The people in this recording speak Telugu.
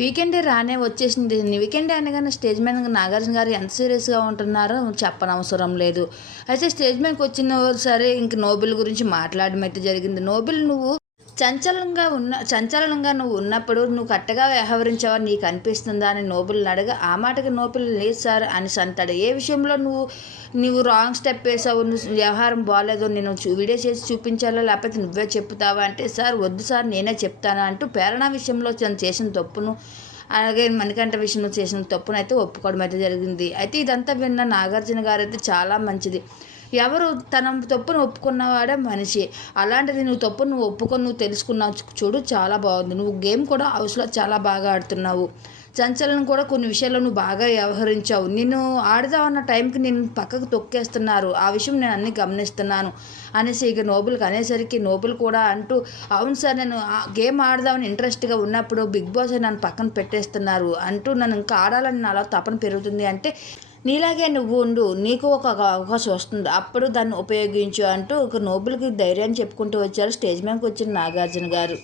వీకెండ్ రానే వచ్చేసింది. వీకెండ్ అనగానే స్టేజ్ మీద నాగార్జున గారు ఎంత సీరియస్గా ఉంటున్నారో చెప్పనవసరం లేదు. అయితే స్టేజ్ మీదకి వచ్చిన సరే ఇంక నోబెల్ గురించి మాట్లాడడం అయితే జరిగింది. నోబెల్ నువ్వు చంచలంగా ఉన్న చంచలనంగా నువ్వు ఉన్నప్పుడు నువ్వు కరెక్ట్గా వ్యవహరించావని నీకు అనిపిస్తుందా? అని నోబుల్ని అడగ. ఆ మాటకి నోపులు లేదు సార్ అని అంటాడు ఏ విషయంలో నువ్వు నువ్వు రాంగ్ స్టెప్ వేసావు? నువ్వు వ్యవహారం బాగాలేదు నేను చూ- వీడియో చేసి చూపించాలో? లేకపోతే నువ్వే చెప్తావా అంటే సార్ వద్దు సార్ నేనే చెప్తాను అంటూ ప్రేరణ విషయంలో తను చేసిన తప్పును అలాగే మణికంఠ విషయంలో చేసిన తప్పును అయితే ఒప్పుకోవడం అయితే జరిగింది. అయితే ఇదంతా విన్న నాగార్జున గారు అయితే చాలా మంచిది. ఎవరు తన తప్పును ఒప్పుకున్నవాడే మనిషి. అలాంటిది నువ్వు తప్పు నువ్వు ఒప్పుకొని నువ్వు తెలుసుకున్నావు. చూడు చాలా బాగుంది. నువ్వు గేమ్ కూడా హౌస్లో చాలా బాగా ఆడుతున్నావు. చంచలను కూడా కొన్ని విషయాల్లో నువ్వు బాగా వ్యవహరించావు. నేను ఆడదామన్న టైంకి నేను పక్కకు తొక్కేస్తున్నారు. ఆ విషయం నేను అన్ని గమనిస్తున్నాను. అనేసి ఇక నోబుల్కి అనేసరికి నోబుల్ కూడా అంటూ అవును సార్ నేను ఆ గేమ్ ఆడదామని ఇంట్రెస్ట్గా ఉన్నప్పుడు బిగ్ బాస్ నన్ను పక్కన పెట్టేస్తున్నారు అంటూ నన్ను ఇంకా ఆడాలని నాలో తపన పెరుగుతుంది అంటే నీలాగే నువ్వు ఉండు నీకు ఒక అవకాశం వస్తుంది. అప్పుడు దాన్ని ఉపయోగించు అంటూ ఒక నోబుల్కి ధైర్యాన్ని చెప్పుకుంటూ వచ్చారు స్టేజ్ మీదకి వచ్చిన నాగార్జున గారు.